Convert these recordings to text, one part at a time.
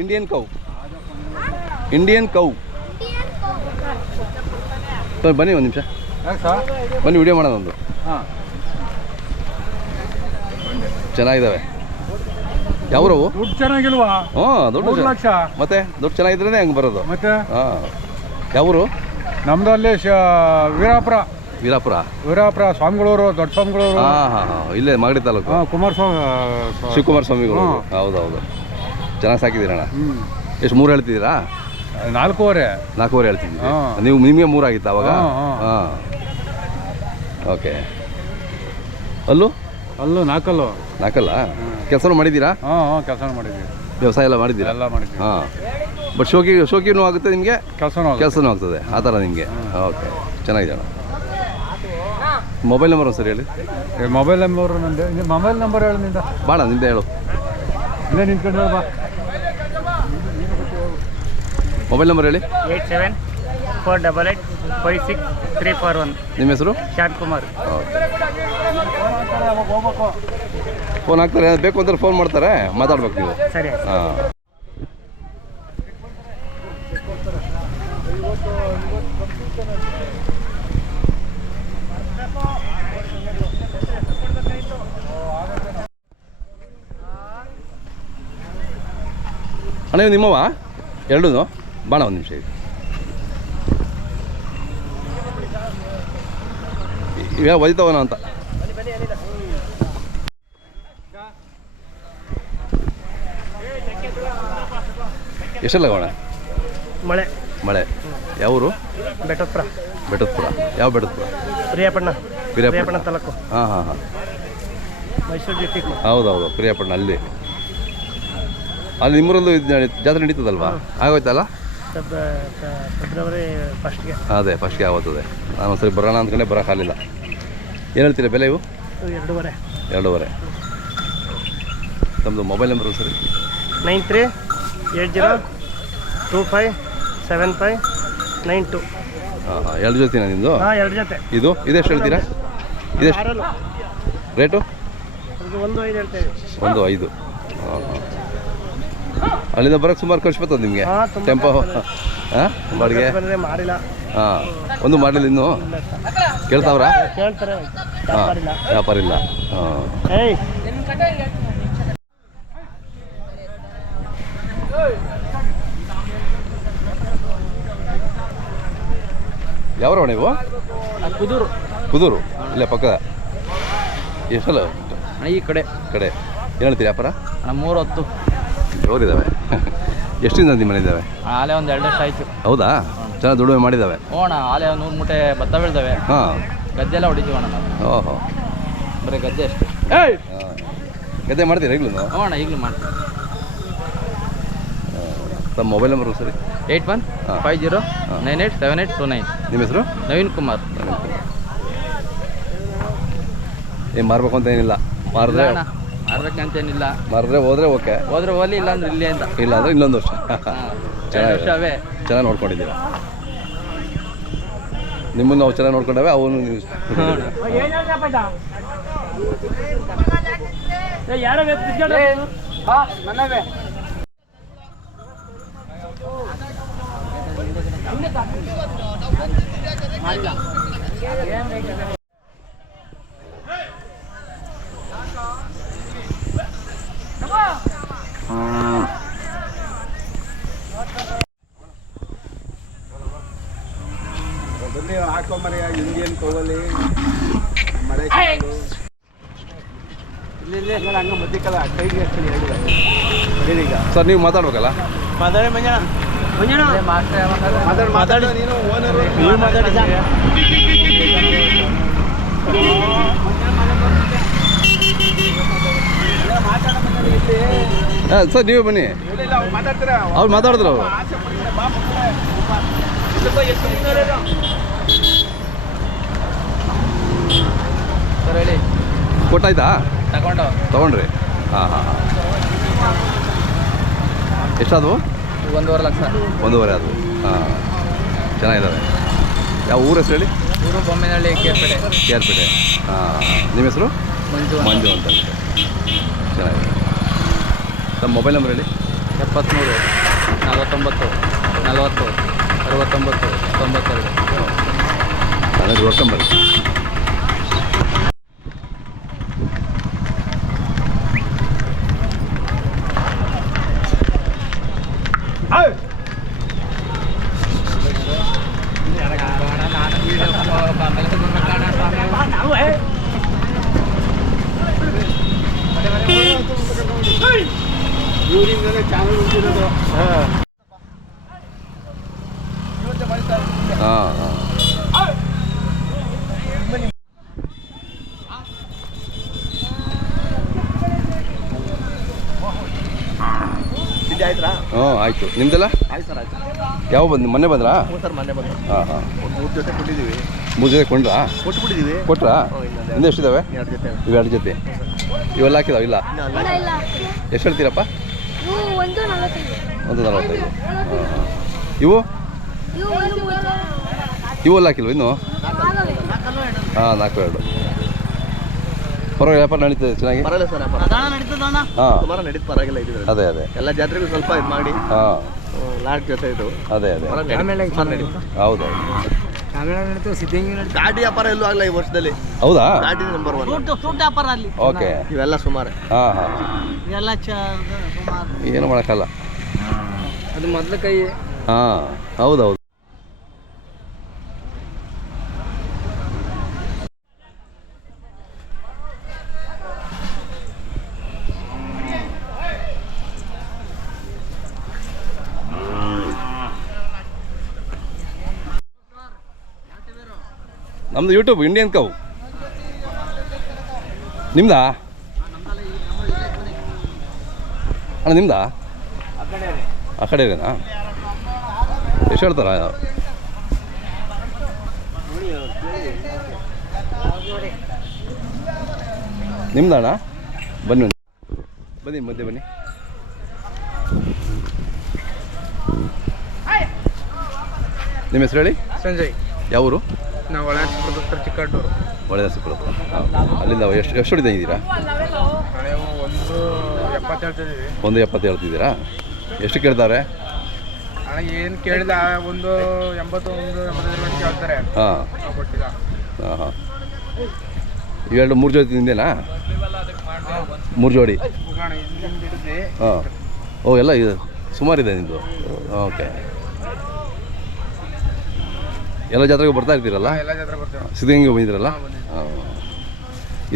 Indian cow. Indian cow. ಬನ್ನಿ ಒಂದು ನಿಮಿಷ, ಬನ್ನಿ ವಿಡಿಯೋ ಮಾಡೋಣ ಒಂದು. ಚೆನ್ನಾಗಿದ್ದಾವೆ. ಯಾವ್ರವು? ದುಡ್ಡು ಚೆನ್ನಾಗಿಲ್ವಾ? ದುಡ್ಡು ಲಕ್ಷ. ಮತ್ತೆ ದುಡ್ಡು ಚೆನ್ನಾಗಿದ್ರೆ ಹಂಗೆ ಬರೋದು. ಮತ್ತೆ ಯಾವರು? ನಮ್ದು ಅಲ್ಲಿ ವೀರಾಪುರ. ವೀರಾಪುರ ವೀರಾಪುರ ಸ್ವಾಮಿಗಳವರು, ದೊಡ್ಡ ಸ್ವಾಮಿಗಳವರು. ಇಲ್ಲೇ ಮಾಗಡಿ ತಾಲೂಕು. ಕುಮಾರಸ್ವಾಮಿ, ಶಿವಕುಮಾರ ಸ್ವಾಮಿಗಳು. ಹೌದೌದು, ಚೆನ್ನಾಗಿ ಸಾಕಿದ್ದೀರಣ್ಣ. ಎಷ್ಟು 3 ಹೇಳ್ತಿದ್ದೀರಾ? 4.5 ಹೇಳ್ತಿದ್ದೀವಿ. ನೀವು ನಿಮಗೆ 3 ಆಗಿತ್ತು ಅವಾಗ? ಹಾಂ, ಓಕೆ. ಅಲ್ಲೂ 4 ಕೆಲಸನೂ ಮಾಡಿದ್ದೀರಾ? ಕೆಲಸ ಮಾಡಿದ್ದೀವಿ. ವ್ಯವಸಾಯ ಎಲ್ಲ ಮಾಡಿದ್ದೀರಾ? ಎಲ್ಲ ಮಾಡಿದ್ದೀವಿ. ಬಟ್ ಶೋಕಿನೂ ಆಗುತ್ತೆ ನಿಮಗೆ, ಕೆಲಸನೂ ಆಗ್ತದೆ ಆ ಥರ ನಿಮಗೆ. ಓಕೆ, ಚೆನ್ನಾಗಿದೆ ಅಣ್ಣ. ಮೊಬೈಲ್ ನಂಬರ್ ಒಂದು ಸರಿ ಹೇಳಿ. ಮೊಬೈಲ್ ನಂಬರ್ ಹೇಳಿ ನಿಂದ. ಬಾಣ ನಿಂದ ಹೇಳು. ಇಲ್ಲೇ ನಿಂತ್ಕೊಂಡು ಹೇಳ. ಮೊಬೈಲ್ ನಂಬರ್ ಹೇಳಿ. 8748856341. ನಿಮ್ಮ ಹೆಸರು? ಶಾಂತಕುಮಾರ್. ಫೋನ್ ಹಾಕ್ತಾರೆ, ಬೇಕು ಅಂದ್ರೆ ಫೋನ್ ಮಾಡ್ತಾರೆ, ಮಾತಾಡ್ಬೇಕು ನೀವು. ಸರಿ. ಹಾಂ. ಅಣ್ಣ ಇವು ನಿಮ್ಮವ ಎರಡೂ? ಬಾಣ ಒಂದು ನಿಮಿಷ. ಇವ್ಯಾವ ಒದಿತಾವನ ಅಂತ. ಎಷ್ಟೆಲ್ಲ ಗೋಣ? ಮಳೆ. ಯಾವೂರು? ಬೆಟ್ಟದಪುರ. ಯಾವ ಬೆಟ್ಟದಪುರ? ಪ್ರಿಯಾಪಟ್ಟಣ ತಾಲೂಕು. ಹಾಂ, ಮೈಸೂರು ಡಿಸ್ಟಿಕ್. ಹೌದೌದು, ಪ್ರಿಯಾಪಟ್ಟಣ. ಅಲ್ಲಿ ನಿಮ್ಮೂರಲ್ಲೂ ಜಾತ್ರೆ ನಡೀತದಲ್ವಾ? ಆಗೋಯ್ತಲ್ಲ? ಫೆಬ್ರವರಿ ಫಸ್ಟ್ಗೆ. ಅದೇ ಫಸ್ಟ್ಗೆ ಆಗೋತ್ತದೆ. ನಾನು ಒಂದ್ಸರಿ ಬರೋಣ ಅಂದ್ಕೊಂಡೆ, ಬರೋಕ್ಕಾಗಲಿಲ್ಲ. ಏನು ಹೇಳ್ತೀರಾ ಬೆಲೆ ಇವು? 2.5. ತಮ್ಮದು ಮೊಬೈಲ್ ನಂಬರ್ ಸರಿ? 9380257592. ಹಾಂ, 2 ಜೊತೆನಾ ನಿಮ್ಮದು? 2 ಜೊತೆ. ಇದೆಷ್ಟು ಹೇಳ್ತೀರಾ? ಇದೆಷ್ಟು ರೇಟು? 1.5 ಹೇಳ್ತೇವೆ. 1.5. ಅಲ್ಲಿಂದ ಬರೋಕ್ಕೆ ಸುಮಾರು ಖರ್ಚು ಬರ್ತದೆ ನಿಮಗೆ? ಟೆಂಪೋ ಬಾಡಿಗೆ? ಹಾಂ, ಒಂದು ಮಾಡಲಿಲ್ಲ ಇನ್ನೂ? ಕೇಳ್ತಾವ್ರ? ಹಾಂ, ವ್ಯಾಪಾರ ಇಲ್ಲ. ಹಾಂ, ಯಾವ್ರವ ನೀವು? ಕುದೂರು. ಇಲ್ಲೇ ಪಕ್ಕದ. ಎಷ್ಟಲ್ಲ ಈ ಕಡೆ ಏನು ಹೇಳ್ತೀರಿ ವ್ಯಾಪಾರ? 310 ಜೋರಿದ್ದಾವೆ. ಎಷ್ಟಿಂದ ನಿಮ್ಮ ಮನೆ ಇದ್ದಾವೆ? ಆಲೆ ಒಂದು 2 ವರ್ಷ ಆಯಿತು. ಹೌದಾ? ಚೆನ್ನಾಗಿ ದುಡಿಮೆ ಮಾಡಿದ್ದಾವೆ. ಆಲೆ 100 ಮೂಟೆ ಭತ್ತ ಬೀಳ್ತವೆ. ಹಾಂ, ಗದ್ದೆ ಎಲ್ಲ ಹೊಡಿತೀವಿ ಅಣ್ಣ. ಓಹೋ, ಬರೀ ಗದ್ದೆ ಅಷ್ಟೇ. ಗದ್ದೆ ಮಾಡ್ತೀರಾ ಈಗಲೂ? ಈಗಲೂ ಮಾಡ್ತೀವಿ. ತಮ್ಮ ಮೊಬೈಲ್ ನಂಬರ್ ಸರಿ? 8150987829. ನಿಮ್ಮ ಹೆಸರು? ನವೀನ್ ಕುಮಾರ್. ಏನು ಮಾರ್ಬೇಕು ಅಂತ ಏನಿಲ್ಲ? ಮಾರ್ಬೇಕಂತೇನಿಲ್ಲ. ಮಾರಿದ್ರೆ ಹೋದ್ರೆ ಓಕೆ, ಹೋಗ್ಲಿ, ಇಲ್ಲ ಅಂದ್ರೆ ಇಲ್ಲೇ ಅಂತ. ಇಲ್ಲ ಅಂದ್ರೆ ಇನ್ನೊಂದು ವರ್ಷ. ಚೆನ್ನಾಗಿ ನೋಡ್ಕೊಂಡಿದ್ದೀರಾ. ನಿಮ್ಮನ್ನು ನಾವು ಚೆನ್ನಾಗಿ ನೋಡ್ಕೊಂಡವೆ, ಅವನು ನೀವು. ಹಾಕೊಂಬರಿ ಇಂಡಿಯನ್ ಕೋವಲ್ಲಿ ಮಳೆ ಹಂಗ ಮಧ್ಯಕ್ಕಲ್ಲ ಕೈಗೆ ಈಗ. ಸರ್ ನೀವು ಮಾತಾಡ್ಬೇಕಲ್ಲ? ಮಾತಾಡಿ ನೀನು ಓನರು. ನೀವು ಮಾತಾಡಿ ಸರ್, ನೀವೇ ಬನ್ನಿ. ಅವ್ರು ಮಾತಾಡಿದ್ರು. ಸರ್ ಹೇಳಿ. ಕೊಟ್ಟಾಯ್ತಾ? ತಗೊಂಡ್ರಿ? ಹಾಂ. ಎಷ್ಟಾದವು? 1.5 ಲಕ್ಷ. 1.5 ಅದು. ಹಾಂ, ಚೆನ್ನಾಗಿದ್ದಾವೆ. ಯಾವ ಊರ ಹೆಸರು ಹೇಳಿ? ಊರು ಬೊಮ್ಮೆನಹಳ್ಳಿ, ಕೇರ್ಪೇಟೆ. ಹಾಂ, ನಿಮ್ಮ ಹೆಸರು? ಮಂಜು ಅಂತ. ಚೆನ್ನಾಗಿದೆ. ತಮ್ಮ ಮೊಬೈಲ್ ನಂಬರ್ ಹೇಳಿ. 73 49 40 69 92. ನನಗೆ ಹೊರ್ಕೊಂಬರಿ. ಹಾಂ ಹಾಂ ಆಯ್ತಾ? ಹ್ಞೂ ಆಯಿತು. ನಿಮ್ದೆಲ್ಲ ಆಯ್ತು ಸರ್, ಆಯ್ತು. ಯಾವ ಬಂದು ಮೊನ್ನೆ ಬಂದ್ರಾ? ಹ್ಞೂ ಸರ್, ಮೊನ್ನೆ ಬಂದು ಹಾಂ ಹಾಂ. 3 ಜೊತೆ ಕೊಟ್ಟಿದ್ದೀವಿ. 3 ಜೊತೆ ಕೊಂಡ್ರಾ? ಕೊಟ್ಬಿಟ್ಟಿದ್ದೀವಿ. ಕೊಟ್ರಾ? ಇನ್ನೂ ಎಷ್ಟಿದ್ದಾವೆ? 2 ಜೊತೆ. ಇವೆರಡು ಜೊತೆ ಇವೆಲ್ಲ ಹಾಕಿದಾವ? ಇಲ್ಲ. ಎಷ್ಟು ಹೇಳ್ತೀರಪ್ಪ? 145. ಹಾಂ. ಇವು ಇವೆಲ್ಲ ಹಾಕಿಲ್ವ ಇನ್ನು? ಹಾಂ, 4 ಪರವಾಗಿಲ್ಲ, ವ್ಯಾಪಾರ ನಡೀತದೆ ಚೆನ್ನಾಗಿ? ಪರವಾಗಿಲ್ಲ ಸರ್, ಹಾಂ, ಸುಮಾರು ನಡೀತು, ಪರವಾಗಿಲ್ಲ. ಇದ್ರಲ್ಲಿ ಅದೇ ಅದೇ ಎಲ್ಲ ಜಾತ್ರೆಗೂ ಸ್ವಲ್ಪ ಇದು ಮಾಡಿ. ಹಾಂ, ಲಾಟ್ ಜೊತೆ ಇದು ಅದೇ ಅದೇ ಹೌದು. ಗಾಡಿ ವ್ಯಾಪಾರ ಎಲ್ಲೂ ಆಗಲ್ಲ ಈ ವರ್ಷದಲ್ಲಿ. ಹೌದಾ? ಗಾಡಿ ನಂಬರ್ 1 ಫ್ರೂಟ್ ವ್ಯಾಪಾರ ಅಲ್ಲಿ ಓಕೆ. ಇವೆಲ್ಲ ಸುಮಾರು. ಹಾಂ ಹಾಂ, ಎಲ್ಲ ಏನು ಮಾಡೋಕ್ಕಲ್ಲ. ಅದು ಮೊದಲು ಕೈ. ಹಾಂ, ಹೌದೌದು. ನಮ್ಮದು ಯೂಟ್ಯೂಬ್ ಇಂಡಿಯನ್ ಕೌ. ನಿಮ್ದಾ ಅಣ್ಣ? ನಿಮ್ದಾ? ಆ ಕಡೆ ಇದೇನಾ? ಎಷ್ಟು ಹೇಳ್ತಾರ? ನಿಮ್ದಣ್ಣ? ಬನ್ನಿ ಬನ್ನಿ, ಮಧ್ಯೆ ಬನ್ನಿ. ನಿಮ್ಮ ಹೆಸರು ಹೇಳಿ. ಸಂಜಯ್. ಯಾವೂರು? ನಾವು ಒಳನಾಡಿಪುರ ಚಿಕ್ಕಡ್ಡೂರು. ಒಳ್ಳೆಯಸುಪುರ. ಅಲ್ಲಿಂದ ಎಷ್ಟು ಹೊಡಿತಾ ಇದ್ದೀರಾ? 170 ಹೇಳ್ತಿದ್ದೀರಾ? ಎಷ್ಟು ಕೇಳ್ತಾರೆ? ಏನು ಕೇಳಿದ 180 ಕೇಳ್ತಾರೆ. ಹಾಂ ಹಾಂ ಹಾಂ. ಇವೆರಡು 3 ಜೊತೆ ನಿಂದೇನಾ? 3 ಜೋಡಿ. ಹಾಂ. ಓ, ಎಲ್ಲ ಇದು ಸುಮಾರಿದೆ ನಿಮ್ಮದು. ಓಕೆ. ಎಲ್ಲ ಜಾತ್ರೆಗೂ ಬರ್ತಾ ಇರ್ತೀರಲ್ಲ? ಸಿದ್ಧಗಂಗೆ ಬಂದಿದ್ದೀರಲ್ಲ? ಹಾಂ.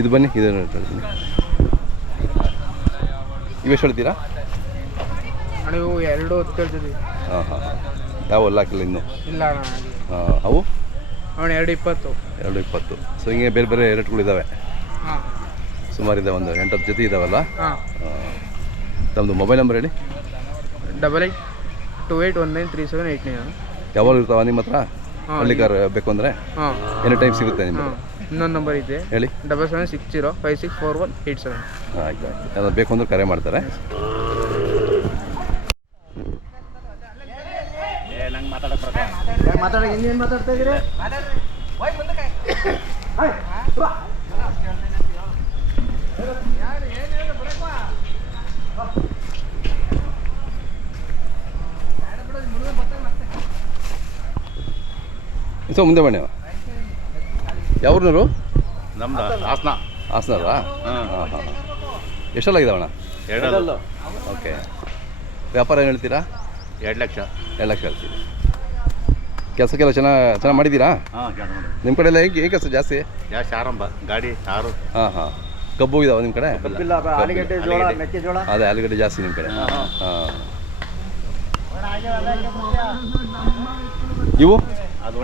ಇದು ಬನ್ನಿ, ಇದು ಹೇಳ್ತೀನಿ. ಇವೆಷ್ಟು ಹೇಳ್ತೀರಾ? ನೀವು 210 ಹೇಳ್ತಿದ್ದೀವಿ. ಹಾಂ ಹಾಂ ಹಾಂ. ಯಾವ ಎಲ್ಲ ಹಾಕಿಲ್ಲ ಇನ್ನೂ? ಇಲ್ಲ ಅಣ್ಣ. ಹಾಂ. ಅವು 220. 220. ಸೊ ಹಿಂಗೆ ಬೇರೆ ಬೇರೆ ರೇಟ್ಗಳಿದ್ದಾವೆ. ಹಾಂ, ಸುಮಾರಿದೆ. ಒಂದು 8-10 ಜೊತೆ ಇದ್ದಾವಲ್ಲ? ಹಾಂ. ತಮ್ಮದು ಮೊಬೈಲ್ ನಂಬರ್ ಹೇಳಿ. 8828193789. ಯಾವಾಗ ಇರ್ತಾವ ನಿಮ್ಮ ಹತ್ರ? ಹಳ್ಳಿ ಕಾರ್ ಬೇಕು ಅಂದರೆ ಹಾಂ, ಎನಿ ಟೈಮ್ ಸಿಗುತ್ತೆ ನಿಮ್ಮದು. ಇನ್ನೊಂದು ನಂಬರ್ ಇದೆ, ಹೇಳಿ. 7760564187. ಆಯ್ತು ಆಯ್ತು. ಯಾವ್ದು ಬೇಕು ಅಂದ್ರೆ ಕರೆ ಮಾಡ್ತಾರೆ. ಮಾತಾಡ್ತಾ ಇದ್ದೀರಿ? ಸೊ ಮುಂದೆ ಬನ್ನಿ. ಯಾವ್ರನ್ನೂರು? ನಮ್ದು ಹಾಸನ. ಹಾಸನಲ್ಲ? ಹಾಂ ಹಾಂ ಹಾಂ. ಎಷ್ಟೆಲ್ಲ ಇದಾವಣ್ಣ? 2 ಓಕೆ. ವ್ಯಾಪಾರ ಏನು ಹೇಳ್ತೀರಾ? 2 ಲಕ್ಷ. 2 ಲಕ್ಷ ಹೇಳ್ತೀವಿ. ಕೆಲಸಕ್ಕೆಲ್ಲ ಚೆನ್ನಾಗಿ ಮಾಡಿದ್ದೀರಾ? ಹಾಂ, ನಿಮ್ಮ ಕಡೆ ಎಲ್ಲ ಹೇಗೆ ಕೆಲಸ ಜಾಸ್ತಿ? ಜಾಸ್ತಿ ಆರಂಭ ಗಾಡಿ ಆರು. ಹಾಂ ಹಾಂ. ಕಬ್ಬು ಇದಾವೆ ನಿಮ್ಮ ಕಡೆ? ಆಲೂಗಡ್ಡೆ, ಜೋಳ, ಮೆಕ್ಕೆಜೋಳ. ಅದೇ ಆಲೂಗಡ್ಡೆ ಜಾಸ್ತಿ ನಿಮ್ಮ ಕಡೆ. ಹಾಂ. ಇವು ಅದು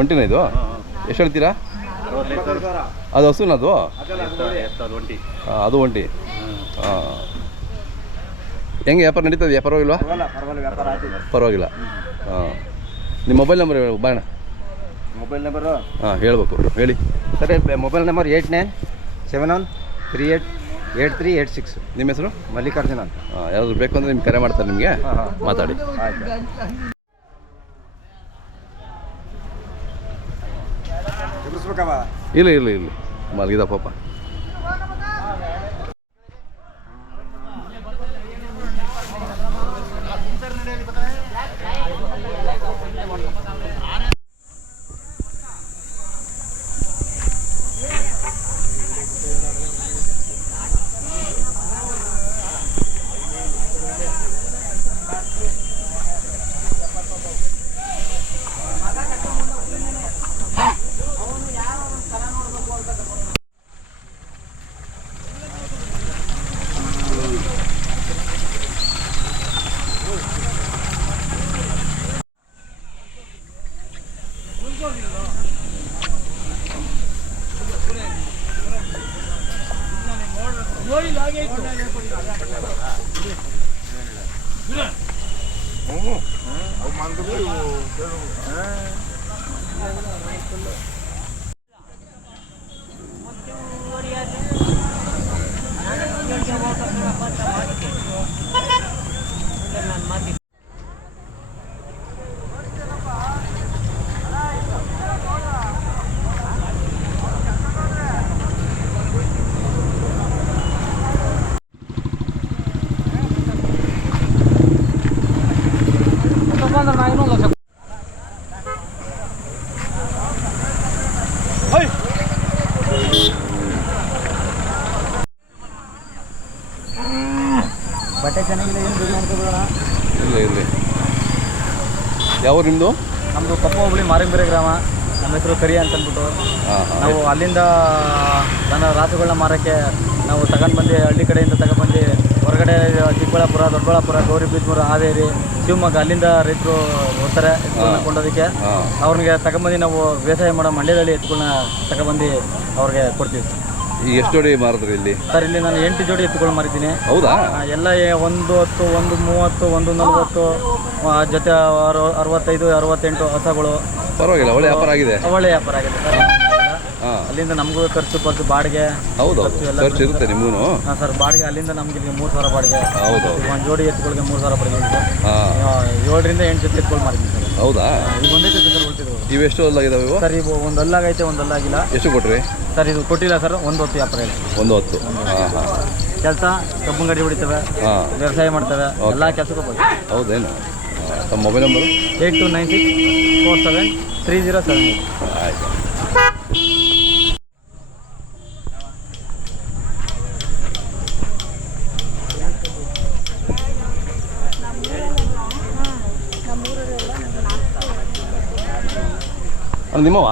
ಒಂಟಿನ ಇದು? ಎಷ್ಟು ಹೇಳ್ತೀರಾ? 65,000. ಅದು ಹಸುನ ಅದು? ಅದು ಒಂಟಿ. ಹಾಂ, ಅದು ಒಂಟಿ. ಹಾಂ. ಹೆಂಗೆ ವ್ಯಾಪಾರ ನಡೀತದೆ? ಪರವಾಗಿಲ್ವಾ? ಪರವಾಗಿಲ್ಲ. ಹಾಂ. ನಿಮ್ಮ ಮೊಬೈಲ್ ನಂಬರ್ ಬಾಣ. Mobile number? ಹಾಂ, ಹೇಳ್ಬೇಕು, ಹೇಳಿ. ಸರಿ, ಮೊಬೈಲ್ ನಂಬರ್ 8971388386. ನಿಮ್ಮ ಹೆಸರು? ಮಲ್ಲಿಕಾರ್ಜುನ ಅಂತ. ಹಾಂ. ಯಾರಾದರೂ ಬೇಕು ಅಂದರೆ ನಿಮ್ಗೆ ಕರೆ ಮಾಡ್ತಾರೆ, ನಿಮಗೆ ಮಾತಾಡಿ. ಆಯ್ತು. ಇಲ್ಲ ಮಲಗಿದ ಪಾಪ. ಬಟ್ಟೆ ಚೆನ್ನಾಗಿದೆ, ಏನು ದುಡ್ಡು ಮಾಡ್ಕೊಬೇಡ. ಇಲ್ಲ ಇರಲಿ. ಯಾವ ನಿಮ್ಮದು? ನಮ್ಮದು ಕೊಪ್ಪ ಹೋಬಳಿ ಮಾರಿಂಬೇರೆ ಗ್ರಾಮ. ನಮ್ಮ ಹೆಸರು ಕರಿ ಅಂತ ಅಂದ್ಬಿಟ್ಟು. ನಾವು ಅಲ್ಲಿಂದ ದನ ರಾಸುಗಳನ್ನ ಮಾರೋಕ್ಕೆ ನಾವು ತಗೊಂಡು ಬಂದು ಹಳ್ಳಿ ಕಡೆಯಿಂದ ತಗೊಂಡ್ಬಂದು ಹೊರಗಡೆ ಚಿಕ್ಕಬಳ್ಳಾಪುರ, ದೊಡ್ಡಬಳ್ಳಾಪುರ, ಗೌರಿಬಿದನೂರು, ಹಾವೇರಿ, ಶಿವಮೊಗ್ಗ ಅಲ್ಲಿಂದ ರೈತರು ಹೋಗ್ತಾರೆ ಎತ್ತುಗಳನ್ನ ಕೊಂಡೋದಕ್ಕೆ. ಅವ್ರಿಗೆ ತಗೊಂಬಂದು ನಾವು ಬೇಸಾಯ ಮಾಡೋ ಮಂಡ್ಯದಲ್ಲಿ ಎತ್ತುಗಳನ್ನ ತಗೊಂಬಂದು ಅವ್ರಿಗೆ ಕೊಡ್ತೀವಿ. ಈಗ ಎಷ್ಟು ಜೋಡಿ ಮಾರಿದ್ರಿ ಇಲ್ಲಿ? ಸರ್ ಇಲ್ಲಿ ನಾನು 8 ಜೋಡಿ ಎತ್ತುಗಳು ಮಾರಿದ್ದೀನಿ. ಹೌದಾ? ಎಲ್ಲ 1 10, 1 30, 1 40 ಜೊತೆ 65, 68 ಹಸಗಳು. ಪರವಾಗಿಲ್ಲ, ಒಳ್ಳೆ ವ್ಯಾಪಾರ ಆಗಿದೆ. ಒಳ್ಳೆ ವ್ಯಾಪಾರ ಆಗಿದೆ ಸರ್. ಅಲ್ಲಿಂದ ನಮಗೂ ಖರ್ಚು ಬಾಡಿಗೆ. ಹೌದು, ಖರ್ಚು ಇರುತ್ತೆ ನಿಮಗೂ. ಹಾಂ ಸರ್, ಬಾಡಿಗೆ ಅಲ್ಲಿಂದ ನಮಗೆ 3,000 ಬಾಡಿಗೆ. ಹೌದು. ಒಂದು ಜೋಡಿ ಎತ್ತುಗಳಿಗೆ 3,000 ಬಾಡಿಗೆ. 7ರಿಂದ 8 ಜೊತೆ ಎತ್ತುಗಳು ಮಾರಿದ್ದೀನಿ ಸರ್. ಹೌದಾ? ಈಗ ಒಂದೇ ಜೊತೆ ಸರ್ ಉಳಿತಿದ್ವು. ಇವೆಷ್ಟು ಅಲ್ಲಾಗಿದ್ದಾವೆ ಇವು? ಸರ್ ಇವು ಒಂದು ಅಲ್ಲಾಗೈತೆ, ಒಂದು ಅಲ್ಲಾಗಿಲ್ಲ. ಎಷ್ಟು ಕೊಟ್ರಿ ಸರ್? ಇದು ಕೊಟ್ಟಿಲ್ಲ ಸರ್, 1 ಹೊತ್ತು ವ್ಯಾಪಾರ ಇದೆ. 1 ಹೊತ್ತು. ಕೆಲಸ ಕಬ್ಬು ಗಡ್ಡಿ ಹೊಡಿತೇವೆ, ವ್ಯವಸಾಯ ಮಾಡ್ತೇವೆ, ಎಲ್ಲ ಕೆಲಸಕ್ಕೂ ಹೋಗ್ತೀವಿ. ಹೌದೇನು? ತಮ್ಮ ಮೊಬೈಲ್ ನಂಬರು? 8296473078. ಆಯ್ತು. ನಿಮ್ಮವ?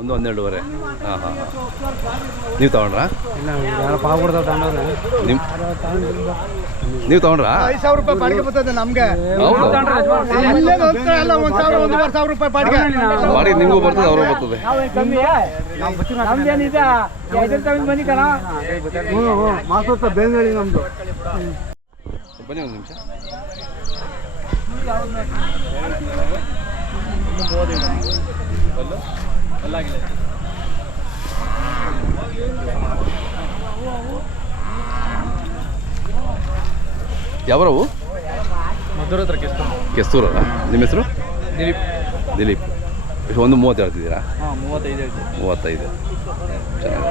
ಒಂದು 12.5. ಹಾಂ ಹಾಂ ಹಾಂ. ನೀವು ತಗೊಂಡ್ರಾ? ನೀವು ತಗೊಂಡ್ರಾ? 5,000 ರೂಪಾಯಿ ಬಾಡಿಗೆ ಬರ್ತದೆ ನಮಗೆ. ಹೌದು, ರೂಪಾಯಿ ಬಾಡಿಗೆ ಬಾಡಿಗೆ ನಿಮಗೂ ಬರ್ತದೆ, ಅವ್ರಿಗೂ ಬರ್ತದೆ. ಮಾಸೋತ್ಸವ ಬೆಂಗಳೂರಿ ನಮ್ದು. ಬನ್ನಿ ಒಂದು ನಿಮಿಷ. ಯಾವರವು? ಮದ್ದೂರು ಹತ್ರ ಕೆಸ್ತೂರಲ್ಲ? ನಿಮ್ಮ ಹೆಸರು? ದಿಲೀಪ್. ದಿಲೀಪ್. ಎಷ್ಟು? 1:30 ಹೇಳ್ತಿದ್ದೀರಾ? ಹಾಂ, 35. 35. ಚೆನ್ನಾಗಿ.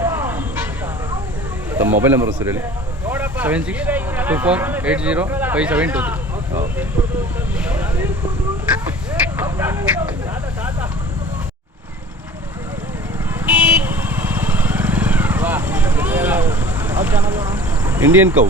ತಮ್ಮ ಮೊಬೈಲ್ ನಂಬರ್ ಸರ್ ಹೇಳಿ. 7624805723. Indian cow.